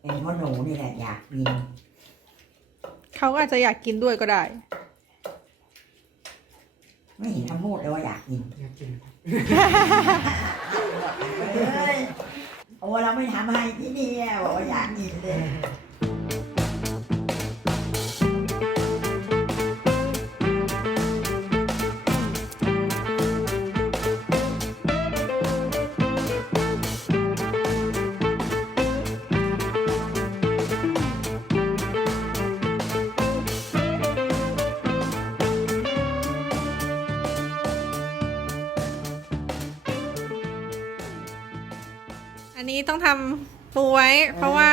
เป็นเพราะหนูนี่แหละอยากกินเขาก็อาจจะอยากกินด้วยก็ได้ ไม่เห็นทำพูดเลยว่าอยากกินอยากกินเฮ้ยโอ้เราไม่ทำให้ที่นี่อะบอกว่าอยากกินเลย นนี้ต้องทำปูไว้ เพราะว่า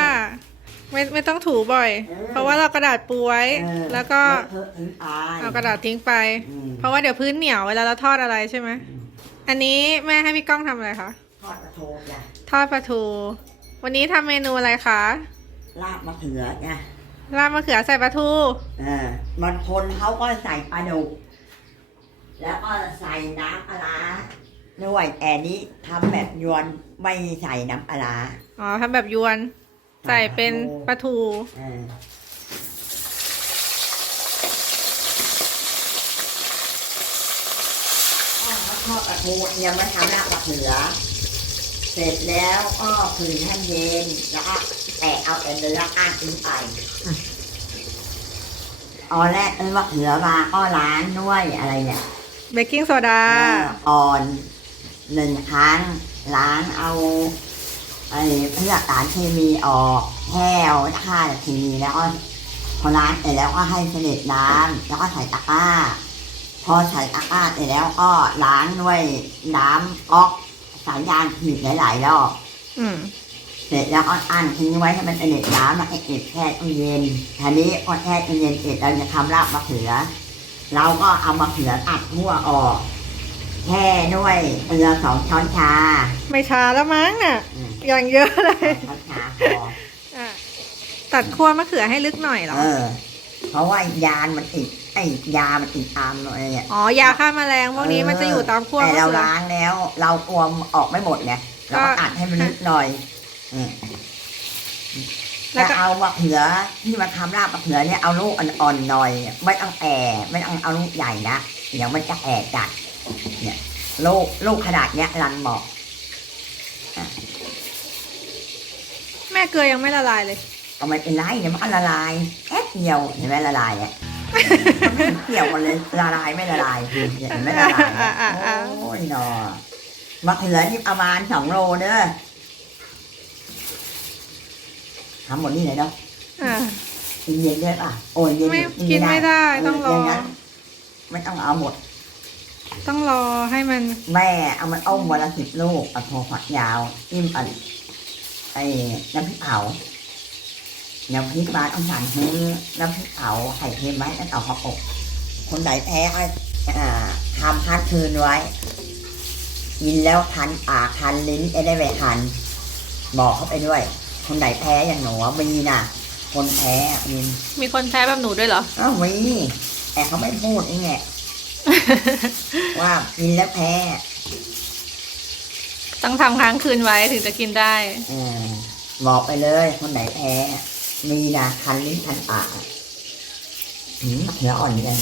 ไม่ไม่ต้องถูบ่อยเพราะว่าเรากระดาษปูไว้ เออแล้วก็เลอะเทอะอึดอายเอากระดาษทิ้งไป อืม เพราะว่าเดี๋ยวพื้นเหนียวเวลาเราทอดอะไรใช่ไหมอันนี้แม่ให้พี่ก้องทำอะไรคะทอดกระโทกจ้ะทอดปลาทู วันนี้ทำเมนูอะไรคะลาบมะเขือจ้ะราดมะเขือใส่ปลาทูเออบางคนเขาก็ใส่ปลาดุกแล้วก็ใส่น้ำปลาร้า ด้วยแต่นี้ทำแบบยวนไม่ใส่น้ำปลาร้าอ๋อทำแบบยวน ใส่เป็นปลาทูเออทอดปลาทูยังไม่ทำลาบมะเขือ เสร็จแล้วก็คืนให้เย็นแล้วก็แตะเอาแต่เนื้อก้างทิ้งไปเอาแรกเอ้ยมะเขือมาก็ล้างด้วยอะไรเนี่ย เบกกิ้งโซดา อ่อน หนึ่งครั้งล้างเอาไอ้เพื่อสารเคมีออกแห้วฆ่าจากเคมีแล้วก็พอล้างเสร็จแล้วก็ให้เสด็จน้ำแล้วก็ใส่ตะกร้า พอใส่ตะกร้าเสร็จแล้วก็ล้างด้วยน้ำก๊อกสายยางถีบหลายๆรอบอืมเสร็จแล้วก็อั้นทิ้งไว้ให้มันเสด็จน้ำแล้วให้เก็บแช่ตู้เย็นทีนี้พอแช่ตู้เย็นเสร็จเราจะทำลาบมะเขือ เราก็เอามะเขือตัดหัวออก แช่ด้วยเกลือสองช้อนชา ไม่ช้าแล้วมั้งน่ะ อืม อย่างเยอะเลยช้อนชาพออะตัดขั้วมะเขือให้ลึกหน่อยเหรอ เออ เพราะว่ายานมันติดไอ้ยามันติดตามอะไรเนี่ย อ๋อ ยาฆ่าแมลงพวกนี้มันจะอยู่ตามขั้วแต่มะเราเขือ ล้างแล้ว เรากลัวมันออกไม่หมดไงเราก็ก็อัดให้มันลึกหน่อยอืมแล้วจะก็เอามะเขือที่มาทำลาบมะเขือเนี่ยเอาลูกอ่อนๆหน่อย ไม่ต้องแอ่ไม่ต้องเอาลูกใหญ่นะเดี๋ยวมันจะแอ่จัด เนี่ยลูกลูกขนาดเนี้ยรันเหมาะแม่เกลือยังไม่ละลายเลยก็ไม่เป็นไรเดี๋ยวมันก็ละลายแค่เดียวเห็นไหมละลายอะมันเกี่ยวกันเลยละลายไม่ละลายคือเห็นไหมละลายอะอะอะโอ้ยหนอมะเขือนี่ประมาณสองโลเด้อทำหมดนี่เลยเนาะอะกินเย็นได้ป่ะโอ้ยเย็นไม่กินไม่ได้ต้องรอเย่างนั้นไม่ต้องเอาหมด ต้องรอให้มัน แม่เอามันต้มวันละสิบลูกเอาโทฝักยาวจิ้มอันไอ้น้ำพริกเผาเดี๋ยวพริกบ้านเอาสั่งซื้อน้ำพริกเผาไข่เค็มไว้แล้วเอามาอบคนไหนแพ้ก็อ่าทำพักคืนไว้ กินแล้วคันปากคันลิ้นไอ้ได้ไปคัน บอกเขาไปด้วย คนไหนแพ้อย่างหนูอะมีนะคนแพ้มีมีคนแพ้แบบหนูด้วยเหรออ้าวมีแต่เขาไม่พูดเองไง ว่ากินแล้วแพ้ต้องทำค้างคืนไว้ถึงจะกินได้เออบอกไปเลย คนไหนแพ้ มีนะคันลิ้นคันปากหืมเนื้ออ่อนยัง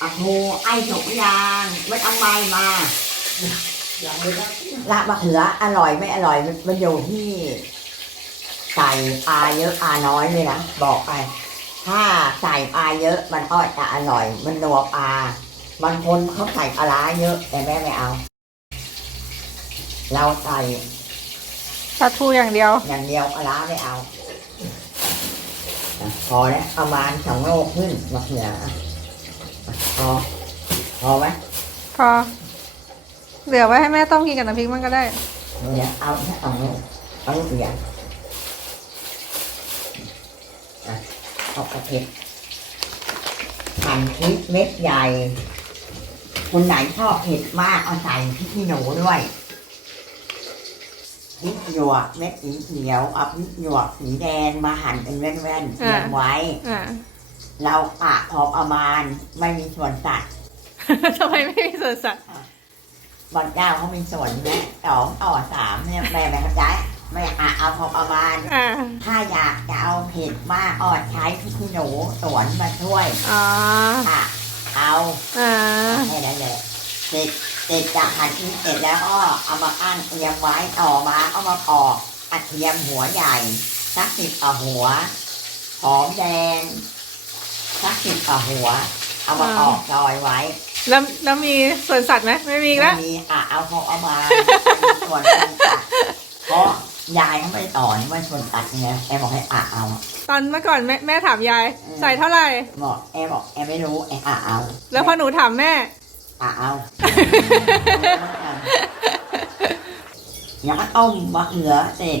อะโหไอ้สุกยางไม่เอาใบมาอย่างเลยครับละมะเขืออร่อยไม่อร่อยมันมันอยู่ที่ใส่ปลาเยอะปลาน้อยเลยนะบอกไป ถ้าใส่ปลาเยอะมันก็จะอร่อย มันนัวปลา บางคนเขาใส่ปลาร้าเยอะแต่แม่ไม่เอา เราใส่ปลาทูอย่างเดียว อย่างเดียวปลาร้าไม่เอาอะพอแล้วประมาณสองโลขึ้นมะเขืออะพอ พอไหมพอ เหลือไว้ให้แม่ต้มกินกับน้ำพริกมันก็ได้ เดี๋ยวเอาแค่สองโลเอาลูกใหญ่อ่ะเอากระเทียมหั่นพริกเม็ดใหญ่ คนไหนชอบเผ็ดมากเอาใส่พริกขี้หนูด้วยพริกหยวกเม็ดสีเขียวเอาพริกหยวกสีแดงมาหั่นเป็นแว่นๆเตรียมไว้ อ่าเราปะพอประมาณไม่มีส่วนสัตว์ทำไมไม่มีส่วนสัตว์บางเจ้าเขามีส่วนเนี่ยสองต่อสามเนี่ยแม่ไม่เข้าใจ ไม่อะเอาพอประมาณอ่าถ้าอยากจะเอาเผ็ดมากออดใช้พริกขี้หนูสวนมาช่วยอ๋ออะเอาอ่าแค่นั้นแหละเสร็จเสร็จจากหั่นพริกเสร็จแล้วก็เอามาอั้นเตรียมไว้ต่อมาเอามาปอกกระเทียมหัวใหญ่สักสิบกว่าหัวหอมแดงสักสิบกว่าหัว เอามาปอกซอยไว้ แล้วแล้วมีส่วนสัตว์ไหมไม่มีอีกแล้ว มีอะเอาเขาเอามาส่วนตัดเพราะ ยายเขาไม่ได้ต่อนี่ว่าส่วนตัดไงแอบอกให้อะเอา ตอนเมื่อก่อนแม่แม่ถามยายใส่เท่าไหร่ บอกแอบอกแอไม่รู้แออะเอาแล้วพอหนูถามแม่ อะเอาแล้วก็ต้มมะเขือเสร็จ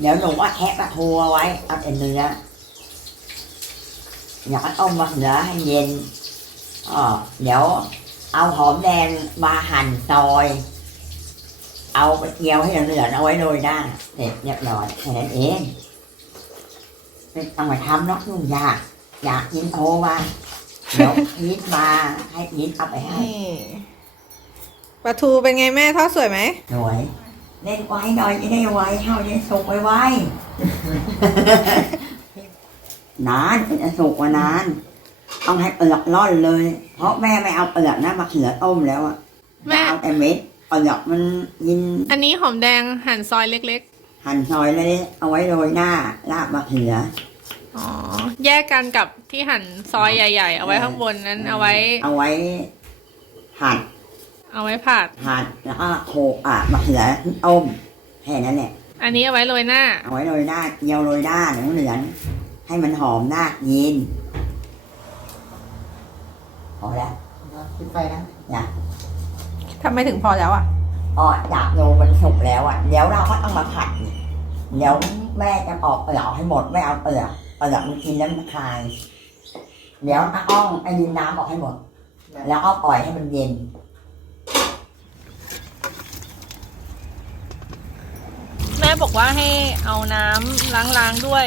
เดี๋ยวหนูก็แคะปลาทูเอาไว้เอาแต่เนื้อแล้วก็ต้มมะเขือให้เย็นอ๋อเดี๋ยวเอาหอมแดงมาหั่นซอย เอาไปเจียวให้เหลืองๆเอาไว้โรยหน้าเสร็จเรียบร้อยแค่นั้นเองไม่ต้องมาทำเนอกยุ่งยากอยากกินโทรมาเดี๋ยวพีทมาให้พีทเอาไปให้นี่ปลาทูเป็นไงแม่ทอดสวยไหมสวยเล่นไว้หน่อยจะได้ไว้เท่าจะสุกไว้ไว้นานเป็นจะสุกกว่านานเอาให้เปลือกร่อนเลย เพราะแม่ไม่เอาเปลือกนะมาเขือต้มแล้วอะแม่เอาแต่เม็ด เปลือกมันยินอันนี้หอมแดงหั่นซอยเล็กหั่นซอยเลยเอาไว้โรยหน้าลาบมะเขือ ๆ อ๋อ แยกกันกับที่หั่นซอยใหญ่ ๆ เอาไว้ข้างบนนั้นเอาไว้ เอาไว้หั่นเอาไว้ผัด หั่นแล้วก็โขลกอะมะเขือต้มแค่นั้นแหละ อันนี้เอาไว้โรยหน้า เอาไว้โรยหน้าเจียวโรยหน้าเหลืองเหลืองๆให้มันหอมหน้ายินพอแล้วปิดไฟนะอยาก ทำไมถึงพอแล้วอะอ๋ออยากโรยมันสุกแล้วอะเดี๋ยวเราก็ต้องมาผัดอีกเดี๋ยวแม่จะปอกเปลือกให้หมดไม่เอาเปลือกเปลือกมันกินแล้วมันคาย เดี๋ยวตาอ้องไอ้ดินน้ำออกให้หมด แล้วก็ปล่อยให้มันเย็นแม่บอกว่าให้เอาน้ำล้างๆด้วย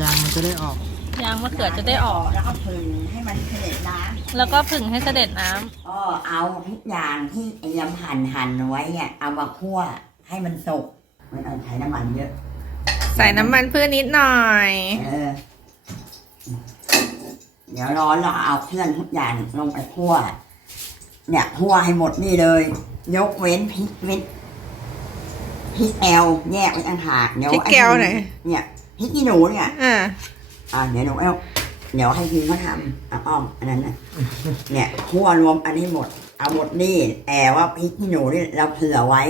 ยางมันจะได้ออก ยางมะเขือจะได้ออก แล้วก็ผึ่งให้มันเสด็จน้แล้วก็ผึ่งให้เสด็จน้ำำก็เอาทุกอย่างที่เตรียมหั่นหั่นไว้เนี่ยเอามาคั่วให้มันสุกมันต้องใช้น้ำมันเยอะ ใส่น้ำมันพืชนิดหน่อย เออ เดี๋ยวร้อนเราเอาเครื่องทุกอย่างลงไปคั่ว เนี่ยคั่วให้หมดนี่เลย ยกเว้นพริกเม็ดพริกแอลแยกไว้ต่างหากเดี๋ยวพริกแก้วไหนเนี่ยพริกขี้หนูเนี่ย อ่า อ่าเดี๋ยวหนูเอาเดี๋ยวให้พี่เขาทำอะอ้อมอันนั้นนะเนี่ยคั่วรวมอันนี้หมด เอาหมดนี่แต่ว่าพริกขี้หนูนี่เราเผื่อไว้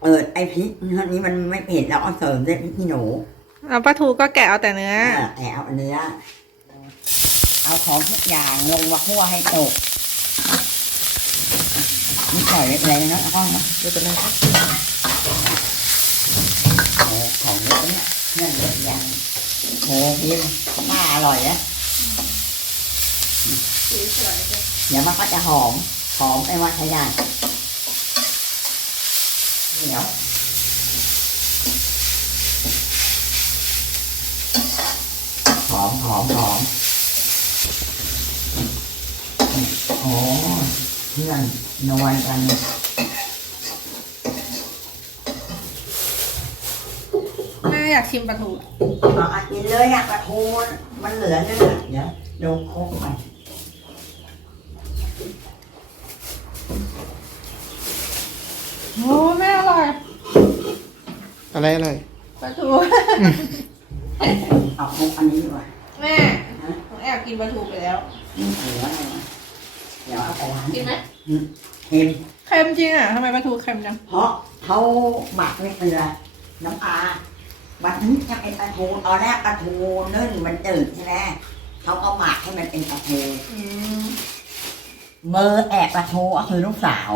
เปิดไอ้พริกนี้มันไม่เผ็ดเราเอาเสริมด้วยพริกขี้หนูเอาปลาทูก็แกะเอาแต่เนื้อเออแต่เอาเนื้อเอาของทุกอย่างลงมาคั่วให้สุกนี่ปล่อยไว้เลยนะเอาห้องนะไม่เป็นไรครับโอ้ของเยอะเนี่ยเงื่อนเยอะยัง โอ้พิมน่าอร่อยนะเดี๋ยวมันก็จะหอม หอมไปว่าใช้ได้เหนียวหอมหอมหอมโอ้เพื่อนนวลกัน แม่ อยากชิมปลาทูเอาอัดกินเลยอะปลาทูมันเหลือเนื้อเดี๋ยวดูโคกไปโอ้แม่อร่อยอะไรอะไรปลาทูเอาโคกอันนี้ดีกว่าแม่หนูแอบกินปลาทูไปแล้วนี่เหลืออะไรวะเดี๋ยวเอาไปล้างกินไหมเค็มเค็มจริงอะทำไมปลาทูเค็มจังเพราะเขาหมักด้วยเกลือน้ำปลา บัดนี้จะเป็นปลาทูตอนแรกปลาทูนึ่งมันจืดใช่ไหมเขาก็หมักให้มันเป็นปลาทูอืมเบอร์แอบปลาทูก็คือลูกสาว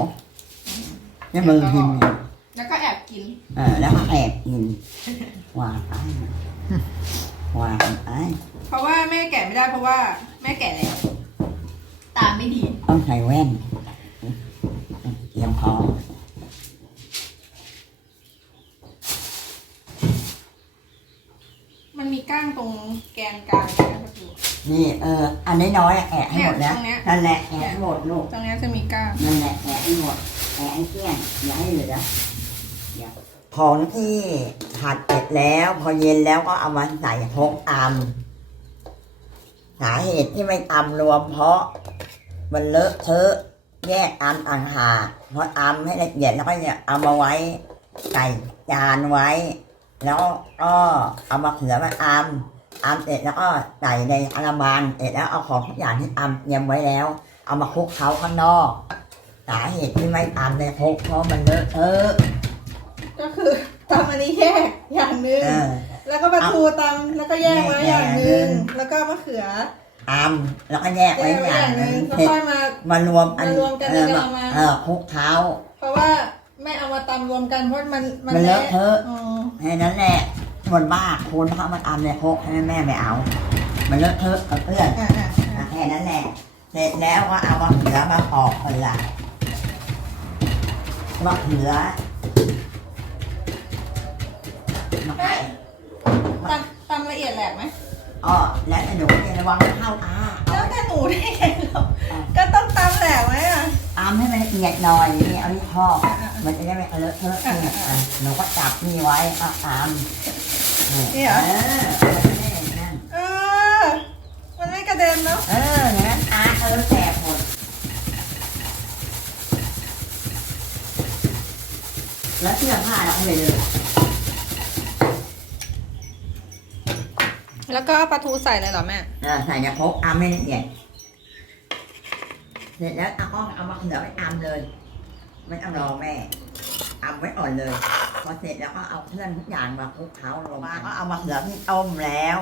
เนี่ยเบอร์พิมพ์เนี่ยแล้วก็แอบกิน เออ แล้วก็แอบกินว่าไปว่าไปเพราะว่าแม่แกะไม่ได้เพราะว่า แม่แกะแล้ว ตาไม่ดี ต้องใส่แว่นเตรียมพร้อม มันมีก้างตรงแกนกลางใช่ไหมปลาทูนี่เอออันน้อยๆอะแอะให้หมดนะเนี่ยตรงเนี้ยนั่นแหละแอะให้หมดลูกตรงเนี้ยจะมีก้าง นั่นแหละแอะให้หมดแอะให้เกลี้ยงอย่าให้เหลืออย่าของที่ผัดเสร็จแล้ว พอเย็นแล้วก็เอามาใส่พกตำสาเหตุที่ไม่ตำรวมเพราะ มันเลอะเทอะแยกตำต่างหากเพราะตำให้ละเอียดแล้วก็เนี่ยเอามาไว้ใส่จานไว้ แล้วก็เอามาเขือมาตำตำเสร็จแล้วก็ใส่ในอลามันเสร็จแล้วเอาของทุกอย่างที่ตำเตรียมไว้แล้ว เอามาคลุกเคล้าข้างนอกสาเหตุที่ไม่ตำในคลุกเพราะมันเลอะเทอะก็คือตำอันนี้แยกอย่างหนึ่งเออ แล้วก็ปลาทูตำแล้วก็แยกไว้อย่างหนึ่งแยกอย่างหนึ่ง แล้วก็มะเขือตำแล้วก็แยกแยไว้กไว้ออย่างย่างหหนึ่นึ่งงแล้วเสร็จค่อยมา มารวมอันมารวมกันเออในกะมาละมังเออคลุกเคล้าเพราะว่า ไม่เอามาตำรวมกันเพราะมันมันมันเลอะเทอะ อ๋อแค่นั้นแหละคนบ้าคนเขามาตำในครกให้แม่ไม่เอา มันเลอะเทอะกับเพื่อนอะอะอะอะแค่นั้นแหละ เสร็จแล้วก็เอามะเขือมาปอกเปลือกมะเขือมะเขือตำตำละเอียดแหลกไหมอ๋อแล้วแต่หนูเนี่ยระวังเข้าตาเอาแล้วแต่หนูได้ไงเราก็ต้องตำแหลกไหมอะตามให้มันละเอียดหน่อยนี่เอาที่ข้อมันจะได้ไม่เลอะเทอะเนี่ยอะหนูก็จับนี่ไว้ก็ตามเออมันจะได้อย่างนั้นเออ มันไม่กระเด็นเนาะ เอออย่างนั้นอาเออแสบหมดแล้วเสื้อผ้าเราเอาไปเลยแล้วก็เอาปลาทูใส่เลยเหรอแม่ เออใส่ในพกอามไม่ละเอียด เสร็จแล้วเอาก็เอามาเขือไปอามเลยไม่ต้องรอแม่อามไว้อ่อนเลย พอเสร็จแล้วก็เอาเครื่องทุกอย่างมาคลุกเคล้าลงมาก็เอามาเขือที่ต้มแล้ว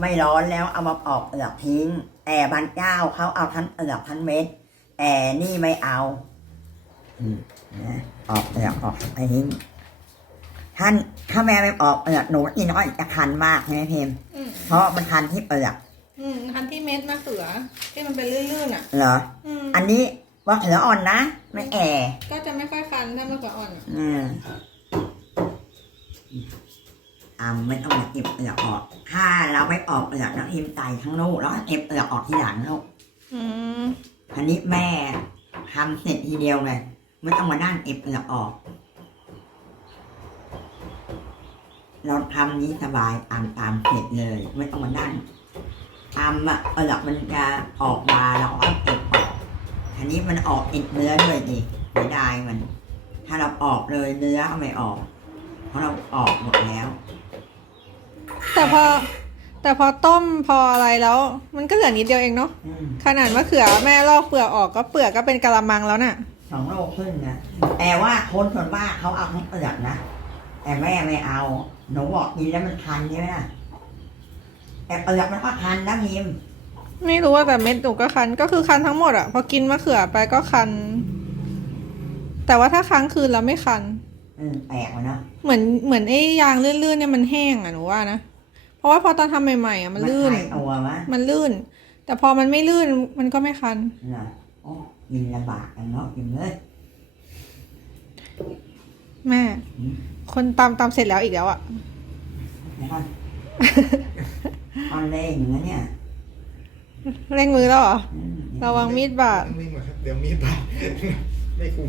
ไม่ร้อนแล้วเอามาปอกเปลือกทิ้งแต่บางเจ้าเขาเอาทั้งเปลือกทั้งเม็ดแต่นี่ไม่เอาอืมนะออกเปลือกออกไปทิ้งท่านถ้าแม่ไม่ออกเปลือกหนูอีน้อยจะคันมากใช่ไหมเพมอืมเพราะมันคันที่เปลือก อืมทันที่เม็ดมะเขือ ที่มันเป็นลื่นๆอะ เหรอ อืมอันนี้ว่าเขืออ่อนนะไม่แก่ก็จะไม่ค่อยคันถ้ามะเขืออ่อนอะอืมอ่าไม่ต้องมาเก็บเปลือกออก ถ้าเราไม่ออกเปลือกน้ำอิมไตทั้งลูกแล้วก็เก็บเปลือกออกทีหลังลูกอืมอันนี้แม่ทำเสร็จทีเดียวเลยไม่ต้องมานั่งเก็บเปลือกออก เราทำนี้สบายตามตามเสร็จเลย ไม่ต้องมานั่ง ทำอะเปลือกมันจะออกมาเราก็เก็บออกอันนี้มันออกติดเนื้อด้วยดิเสียดายมัน ถ้าเราออกเลยเนื้อก็ไม่ออก เพราะเราออกหมดแล้ว แต่พอแต่พอต้มพออะไรแล้ว มันก็เหลือนิดเดียวเองเนาะอืมขนาดมะเขือแม่ลอกเปลือกออกก็เปลือกก็เป็นกะละมังแล้วน่ะ สองโลขึ้นนะแต่ว่าคนส่วนมากเขาเอาทั้งเปลือกนะแต่แม่ไม่เอาหนูบอกกินแล้วมันคันใช่ไหมล่ะ แต่เปลือกมันก็คันนะพิมไม่รู้ว่าแต่เม็ดหนูก็คันก็คือคันทั้งหมดอะพอกินมะเขือไปก็คัน แต่ว่าถ้าค้างคืนแล้วไม่คัน อืมแปลกว่ะเนอะเหมือนเหมือนไอ้ยางลื่นๆเนี่ยมันแห้งอะหนูว่านะเพราะว่าพอตอนทำใหม่ๆอะมันลื่นคลายตัวมะมันลื่น แต่พอมันไม่ลื่นมันก็ไม่คัน น่ะโอ้กินลำบากกันเนาะกินเลย แม่ อืม คนตำตำเสร็จแล้วอีกแล้วอะ แล้วก็ ตอนเล่งนะเนี่ยเร่งมือแล้วเหรออืมระวังมีดบาดวิ่งมาครับ เดี๋ยวมีดบาด ไม่คุ้ม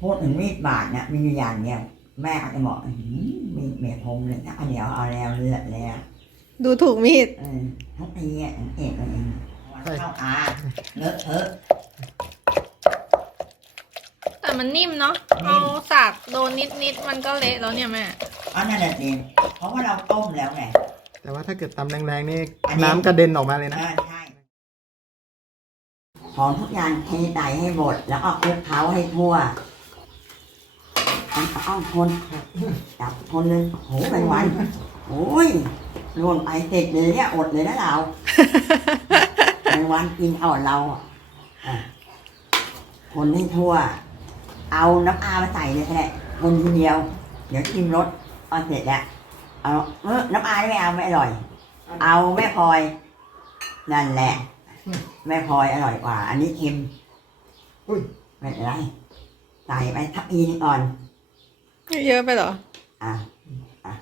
พูดถึงมีดบาดเนี่ยมีอยู่อย่างเดียวแม่อาจจะบอกอื้อหือมีดเมียพรมเลยนะอันเดียวเอาแล้วเลือดแล้วดูถูกมีด เออทั้งปีอะทั้งเอกตัวเองวันเข้าอาเลอะเทอะ แต่มันนิ่มเนาะเอาสากโดนนิดนิดๆมันก็เละแล้วเนี่ยแม่ อันนั้นแหละเองเพราะว่าเราต้มแล้วไง แต่ว่าถ้าเกิดตำแรงๆนี่อันนี้ น้ำกระเด็นออกมาเลยนะ อ่าใช่ของทุกอย่างเทใส่ให้หมด แล้วก็คลุกเคล้าให้ทั่วมันก็ต้องคนจับคนเลยโหเป็นวันโอ้ยรวนไปเสร็จเลยเนี่ยอดเลยนะเรา เป็นวันกินเอาเราอะอะคนให้ทั่ว เอาน้ำอามาใส่เลยแค่คนทีเดียว เดี๋ยวชิมรส พอเสร็จแล้วเอาเออน้ำอาไม่เอาไม่อร่อย เอาแม่พลอย นั่นแหละ แม่พลอยอร่อยกว่า อันนี้เค็มอุ้ยไม่เป็นไรใส่ไปทับอีนึงก่อนเยอะไปเหรอ อะอะ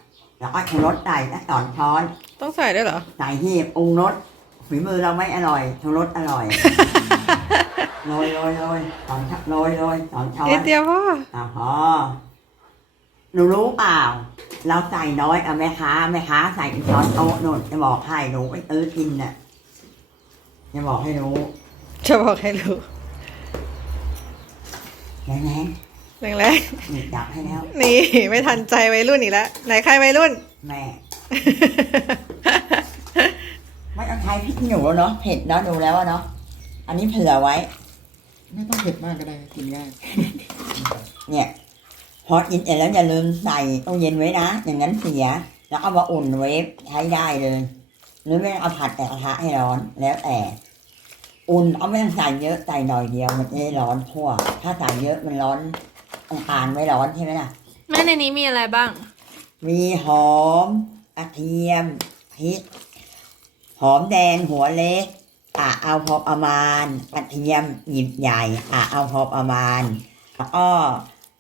แล้วก็ชูรสใส่สักสองช้อน ต้องใส่ด้วยเหรอ ใส่ที่ปรุงรสฝีมือเราไม่อร่อยชูรสอร่อยโรยโรยโรยสองช้อนโรยโรยสองช้อนนิดเดียวพ่ออ่าพอ หนูรู้เปล่า เราใส่น้อยอะแม่ค้าแม่ค้าใส่ช้อนโต๊ะนู่นจะบอกให้หนูไปซื้อกินน่ะจะบอกให้รู้จะบอกให้รู้แรงแรงแรงๆนี่จับให้แล้วๆนี่ ไม่ทันใจวัยรุ่นอีกแล้วไหนใครวัยรุ่น แม่ ไม่ต้องใช้พริกหนูแล้วเนาะเผ็ดเนาะดูแล้วอะเนาะอันนี้เผื่อไว้ ไม่ต้องเผ็ดมากก็ได้กินง่ายเนี่ย พอกินเสร็จแล้วอย่าลืมใส่ตู้เย็นไว้นะ อย่างนั้นเสีย แล้วเอามาอุ่นไว้ใช้ได้เลย หรือไม่เอาผัดแต่กระทะให้ร้อนแล้วแต่ อุ่นเอาไม่ต้องใส่เยอะใส่หน่อยเดียวมันจะได้ร้อนทั่ว ถ้าใส่เยอะมันร้อนองคารไม่ร้อนใช่ไหมล่ะ แม่ในนี้มีอะไรบ้าง มีหอมกระเทียมพริกหอมแดงหัวเล็กอะเอาพอประมาณกระเทียมหยิบใหญ่อะเอาพอประมาณแล้วก็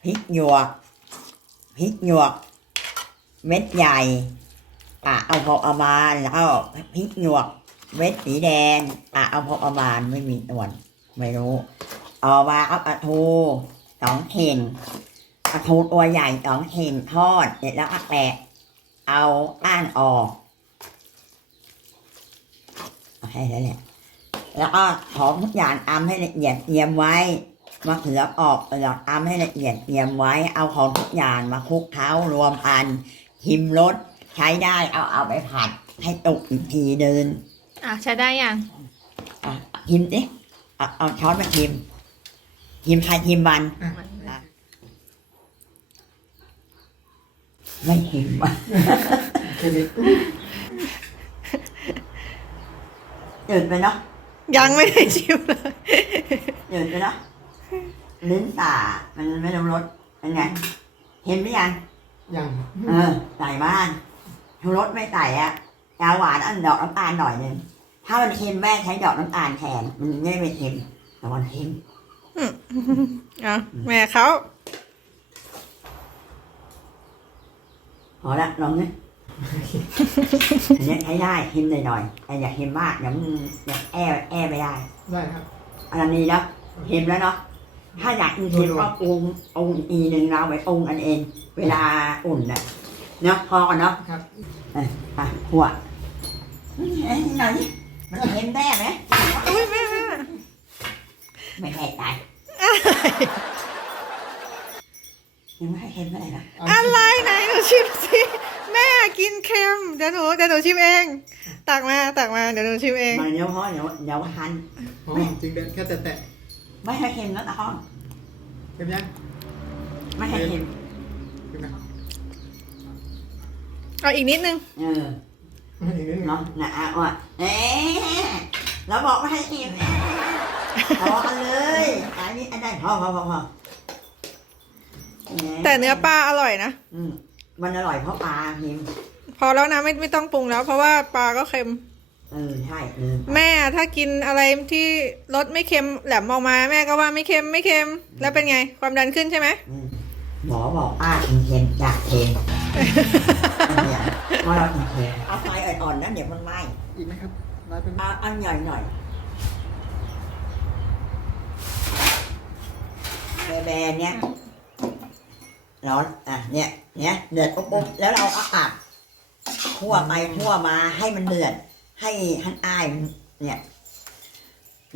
พริกหยวกพริกหยวก เม็ดใหญ่อะเอาพอประมาณแล้วพริกหยวก เม็ดสีแดงอะเอาพอประมาณไม่มีตัวนไม่รู้เอามาเอาปลาทูสองเข่งปลาทูตัวใหญ่สองเข่งทอดเสร็จแล้วก็แกะเอาอ้างออกเอาให้แล้วแหละแล้วก็หอมทุกอย่างตำให้ละเอียดเตรียมไว้ มะเขือออกเปลือกตำให้ละเอียดเตรียมไว้เอาของทุกอย่างมาคลุกเคล้ารวมกัน หิมรสใช้ได้เอาเอาไปผัด ให้ตกอีกทีเดินอะใช้ได้ยังอะหิมดิเอาเอาช้อนมาหิมหิมใครหิมมันไม่หิมอะแค่นี้จืดไปเนาะยังไม่ได้ชิมเลยจืดไปเนาะ ลิ้นตามันไม่รู้รสเป็นไงเห็นไหมยัง ยังเออใส่บ้านชูรสไม่ใส่อะยาหวานอันดอกน้ำตาลหน่อยหนึงถ้ามันเค็มแม่ใช้ดอกน้ำตาลแทน มันไม่ไม่เค็มแต่มันเค็มอะแม่เขาพอละลองนี่อันนี้ใช้ได้เค็มหน่อยๆแต่อย่าเค็มมากเดี๋ยวมันอย่าแอ้แอ้ไม่ได้ ได้ครับอันนี้แล้วเค็มแล้วเนาะ ถ้าอยากกินเค็มก็ปรุงปรุงอีกหนึ่งเราไปปรุงกันเอง เวลาอุ่นน่ะเนาะพอกันเนาะครับ เออไปหัวเอ้ยหน่อยดิมันเค็มแน่ไหมอุ้ยแม่แม่ไม่แพ้ตายยังไม่ให้เค็มเท่าไหร่นะอะไรไหนหนูชิมสิแม่กินเค็มเดี๋ยวหนูเดี๋ยวหนูชิมเอง ตักมาตักมาเดี๋ยวหนูชิมเองมันเดี๋ยวพอเดี๋ยวเดี๋ยวหันหอมจริงเด็ดแค่แตะ ไม่ให้เค็มนะตะข้องๆเค็มยังไม่ให้เค็มเค็มนะเอาอีกนิดนึง เอออีกนิดนึงเนาะนะอะว่าเอ๊ะเราบอกว่าให้เค็มพอกันเลยอันนี้อันได้พอพอพอพอแต่เนื้อปลาอร่อยนะอืมมันอร่อยเพราะปลาเค็มพอแล้วนะไม่ไม่ต้องปรุงแล้ว เพราะว่าปลาก็เค็ม เออใช่เออแม่ถ้ากินอะไรที่รสไม่เค็มแหลมออกมา แม่ก็ว่าไม่เค็มไม่เค็ม แล้วเป็นไง ความดันขึ้นใช่ไหมอืมหมอบอกป้ากินเค็มจากเค็มเนี่ยเพราะเรากินเค็มเอาไฟอ่อนๆนะเดี๋ยวมันไหม้อีกไหมครับร้อยเป็นเอาเอาหน่อยหน่อยแบแบๆเนี้ยร้อนอะเนี่ยเนี่ยเดือดปุ๊บปุ๊บแล้วเราก็อัดคั่วไปคั่วมาให้มันเดือด ให้ท่านอ้ายมันเนี่ย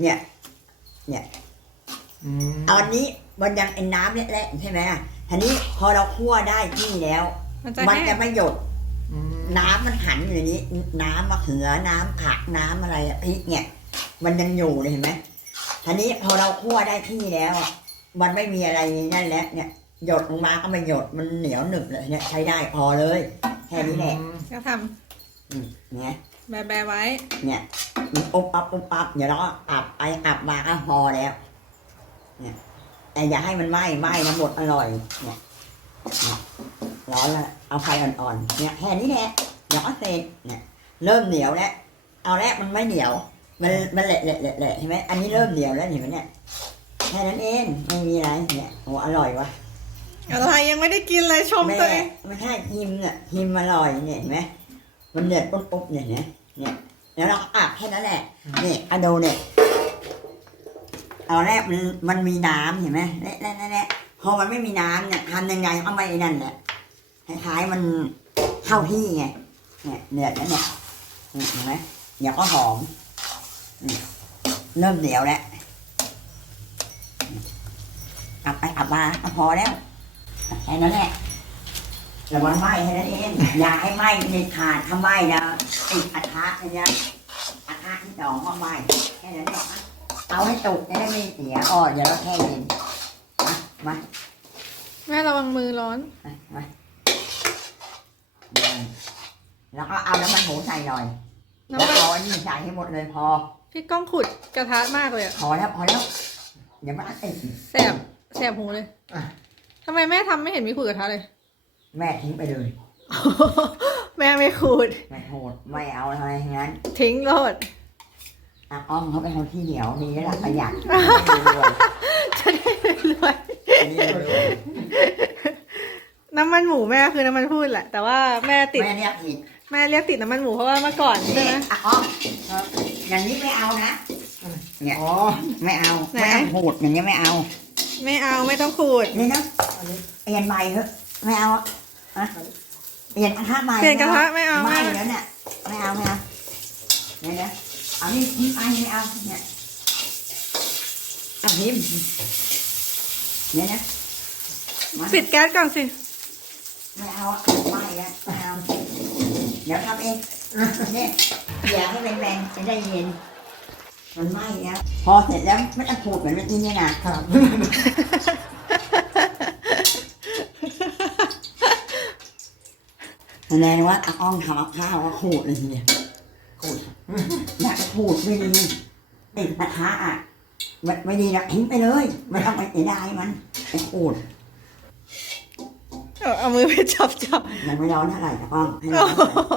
เนี่ยอืมตอนนี้มันยังเป็นน้ำเละๆใช่ไหมทีนี้พอเราคั่วได้ที่แล้ว มันจะมันแห้จะงไม่หยด อืมน้ำมันหันอยู่ในนี้ น้ำมะเขือน้ำผักน้ำอะไรอะพริกเนี่ย มันยังอยู่เลยเห็นไหมทีนี้พอเราคั่วได้ที่แล้วอะมันไม่มีอะไรนั่นแล้วเนี่ย หยดลงมาก็ไม่หยดมันเหนียวหนึบเลยเนี่ยใช้ได้พอเลยแค่นี้แหละอืมก็ทอืมเนี่ยำ แบะแบะไว้ เนี่ยมันปุ๊บปั๊บปุ๊บปั๊บเดี๋ยวเราก็อับไปอับมาก็พอแล้ว เนี่ยแต่อย่าให้มันไหม้ไหม้มันหมดอร่อย เนี่ยเนี่ยร้อนแล้วเอาไฟอ่อนๆเนี่ยแค่นี้แหละเดี๋ยวก็เสร็จเนี่ย เริ่มเหนียวแล้วเอาแล้วมันไม่เหนียว มันมันเละเละเละเละใช่ไหมอันนี้เริ่มเหนียวแล้วเห็นไหมเนี่ยแค่นั้นเองไม่มีอะไรเนี่ยโอ้อร่อยวะอะไรยังไม่ได้กินเลยชมแม่ตัวเองไม่ใช่หิมเนี่ยหิมอร่อยเนี่ยเห็นไหมมันเดือดปุ๊บปุ๊บเนี่ยเนี่ย เนี่ยแล้วเราก็อับแค่นั้นแหละนี่อะดูเนี่ยตอนแรกมันมันมีน้ำเห็นไหมเละเละเละเละพอมันไม่มีน้ำเนี่ยทำยังไงเอาไปนั่นแหละคล้ายๆมันเข้าที่ไงเนี่ยเดือดแล้วเนี่ยเนี่ยเห็นไหมเดี๋ยวก็หอมนี่เริ่มเหนียวแล้วกลับไปกลับมาก็พอแล้วแค่นั้นแหละ ระวังไหม้แค่นั้นเองอย่าให้ไหม้เด็ดขาดถ้าไหม้นะติดกระทะนะเนี่ยกระทะที่สองก็ไหม้แค่นั้นแหละเอาให้ตุกจะได้ไม่เสียอ่อนเดี๋ยวเราแค่เย็นมามาแม่ระวังมือร้อน มามาเดี๋ยวแล้วก็เอาน้ำมันหมูใส่หน่อยน้ำแล้วมันเอาอันนี้ใส่ให้หมดเลยพอ พี่ก้องขุดกระทะมากเลยอะพอแล้วพอแล้วเดี๋ยวมันติดแสบแสบหูเลยอะ ทำไมแม่ทำไม่เห็นมีขุดกระทะเลย แม่ทิ้งไปเลย แม่ไม่ขุดไม่โหดไม่เอาอะไรทั้งนั้นทิ้งโลดอะอ้อมเขาไปเอาที่เหนียวดีแล้วล่ะประหยัดจะได้รวยนี่เลยน้ำมันหมูแม่คือน้ำมันพืชแหละ แต่ว่าแม่ติด แม่เรียกผิดแม่เรียกติดน้ำมันหมูเพราะว่าเมื่อก่อนใช่ไหมอะอ้อมอย่างนี้ไม่เอานะเนี่ยอ๋อไม่เอาไม่ต้องโหดอย่างนี้ไม่เอา ไม่เอาไม่ต้องขูดนี่นะอันนี้เปลี่ยนใหม่เถอะไม่เอา อะอะเปลี่ยนกระทะใหม่เปลี่ยนกระทะไม่เอาไม่แล้วเนี่ยไม่เอาไม่เอาเนี่ยเนี่ยเอานี่พิมพ์ไปไม่เอาเนี่ยเอาพิมพ์เนี่ยนะมาปิดแก๊สก่อนสิไม่เอาอะไม่แล้วไม่เอาเดี๋ยวทำเองเนี่ยอย่าให้เป็นแรงจะได้เย็นมันไหม้แล้วพอเสร็จแล้วไม่ต้องขูดเหมือนเมื่อกี้เนี่ยนะครับ แสดงว่าตาอ้องทำกับข้าวก็ขูดเลยทีเนี่ยขูดอยากขูดไม่ดีติดกระทะอะไม่ไม่ดีนะทิ้งไปเลยไม่ต้องไปเสียดายมันไปขูดเอาเอามือไปจับจับยังไม่ร้อนเท่าไหร่ตาอ้องให้ร้อนเท่าไหร่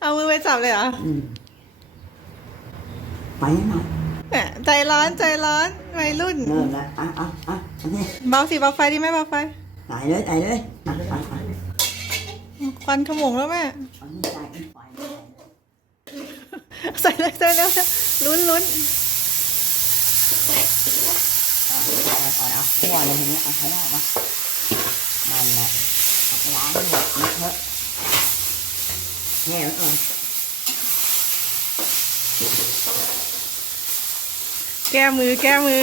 เอามือไปจับเลยเหรออืมไปหน่อยแหมใจร้อนใจร้อนวัยรุ่นเริ่มแล้วอะอะอะโอเคเบาสิเบาไฟดิแม่เบาไฟใส่เลยใส่เลยอะอะอะ ควันขโมงแล้วแม่เอานี่ใส่ไปไฟใส่เลยใส่เร็วๆลุ้นลุ้นอะเอาอ่อนๆเอาคั่วเลยทีนี้เอาใช้ได้ปะนั่นแหละเอาไปล้างให้หมดนี่เถอะแน่ไว้ก่อนแก้มือแก้มือ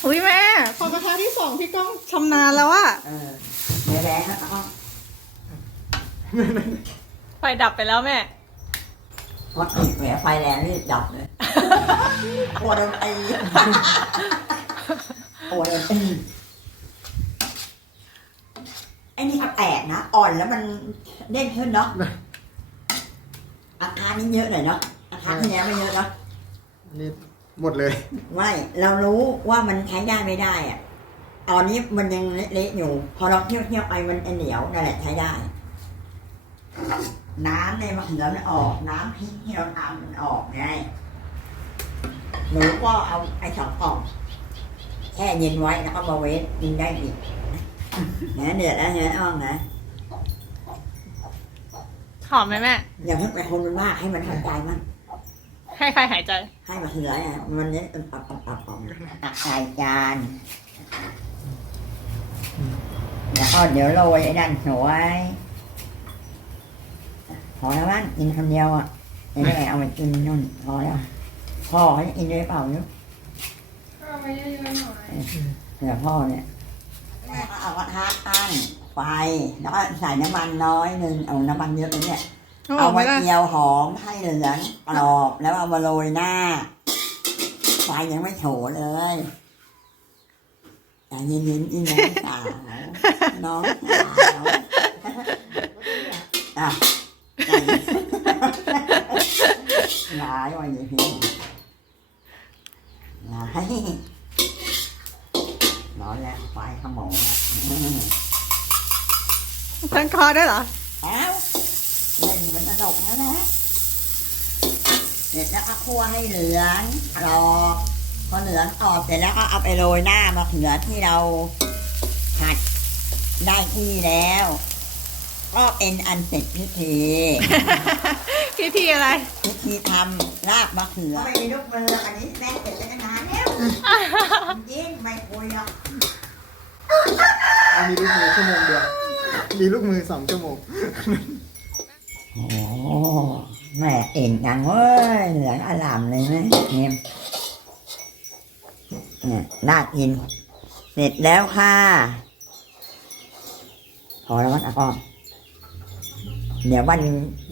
อาไว้ตู้อุ้ยแม่ พอกระทะที่สองพี่ก้องชำนาญแล้วอะเออเดี๋ยวแรงนะเอาไฟดับไปแล้วแม่พอติดแหมไฟแรงนี่ดับเลยโอ้โดนตีโอ้โดนตีไอ้นี่ก็แตกนะ อ่อนแล้วมันเด่นขึ้นเนาะอาการนี้เยอะหน่อยเนาะอาการที่แล้วไม่เยอะเนาะอันนี้ หมดเลย ไม่เรารู้ว่ามันใช้ได้ไม่ได้อะตอนนี้มันยังเละๆอยู่ พอเราเที่ยวเที่ยวๆไปมันเหนียวนั่นแหละใช้ได้ น้ำในมะเขือมันออกน้ำพริกที่เราทำมันออกไงหนูก็เอาไอ้สองกล่องแช่เย็นไว้แล้วก็มาเวฟกินได้อีกเนี่ยเดือดแล้วเนี่ยอ้องนะหอมไหมแม่อย่าเพิ่งไปคนมันมากให้มันหายใจมั่ง ให้ใครหายใจ ให้มะเขืออะมันเนี่ยปับปับปับปับตักใส่จานแล้วก็เดี๋ยวโรยไอ้ด้านสวยพอแล้วมั้งกินคำเดียวอะไอ้แม่เอาไปกินนู่นพอแล้วพ่อเขาจะกินด้วยเปล่าเนี่ยเดี๋ยวพ่อเนี่ยแม่ก็เอากระทะตั้งไฟแล้วก็ใส่น้ำมันน้อยหนึ่งเอาน้ำมันเยอะไปเนี่ย เอาอเอาอกไหมไว้ล่ะเจียวหอมให้เหลืองกรอบแล้วเอามาโรยหน้าไฟยังไม่โฉเลยแต่เย็นๆอีน้องสาวน้องสาวอะใจร้ายว่าอย่างนี้ร้ายร้อนแล้วไฟขโมงแล้วทั้งคอได้วยเหรอแล้วเล่นมันสนุกนะนะเส ร็จแล้วก็คั่วให้เหลืองกรอบพอเหลืองกรอบเสร็จแล้วก็เอาไปโรยหน้ามะเขือที่เราผัดได้ที่แล้ว ก็เป็นอันเสร็จพิธี พิธีอะไร พิธีทำลาบมะเขือไม่มีลูกมืออันนี้แม่เสร็จแล้วนานแล้วยิ่งไม่คุยหรอกมีลูกมือชั่วโมงเดียว มีลูกมือสองชั่วโมงโอ้ แม่เก่งจังเว้ยเหลืองอลามเลยไหมเนี่ยเนี่ยน่ากิน เสร็จแล้วค่ะพอแล้วมั้งอะพ่อเดี๋ยวมัน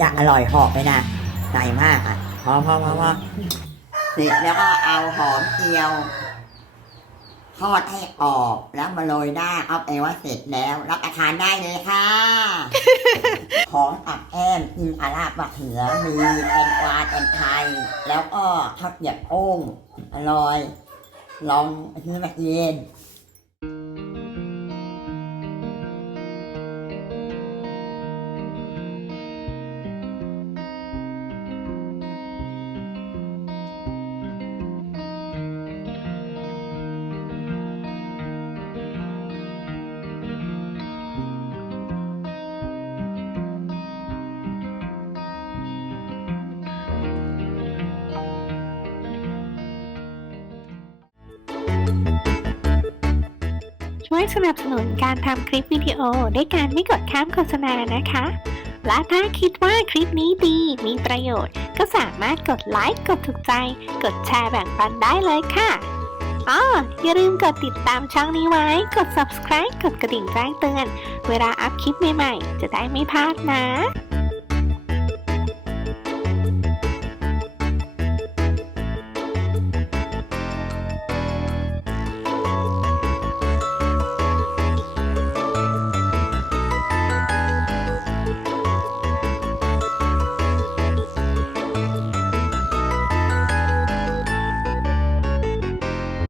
จะอร่อยหอกไปนะใส่มากอะพอพอพอพอเสร็จแล้วก็เอาหอมเจียว ทอดให้กรอบแล้วมาโรยหน้าเอาไปว่าเสร็จแล้ว รับประทานได้เลยค่ะ ของตับแอมกินอาลาบมะเขือมีแตงกวาแตงไทย แล้วก็ทอดเหยียบโอ่งอร่อย ลองซื้อมากิน ช่วยสนับสนุนการทำคลิปวิดีโอด้วยการไม่กดข้ามโฆษณานะคะ และถ้าคิดว่าคลิปนี้ดีมีประโยชน์ ก็สามารถกดไลค์กดถูกใจ กดแชร์แบ่งปันได้เลยค่ะอ๋ออย่าลืมกดติดตามช่องนี้ไว้ กด subscribe กดกระดิ่งแจ้งเตือน เวลาอัพคลิปใหม่ๆ จะได้ไม่พลาดนะ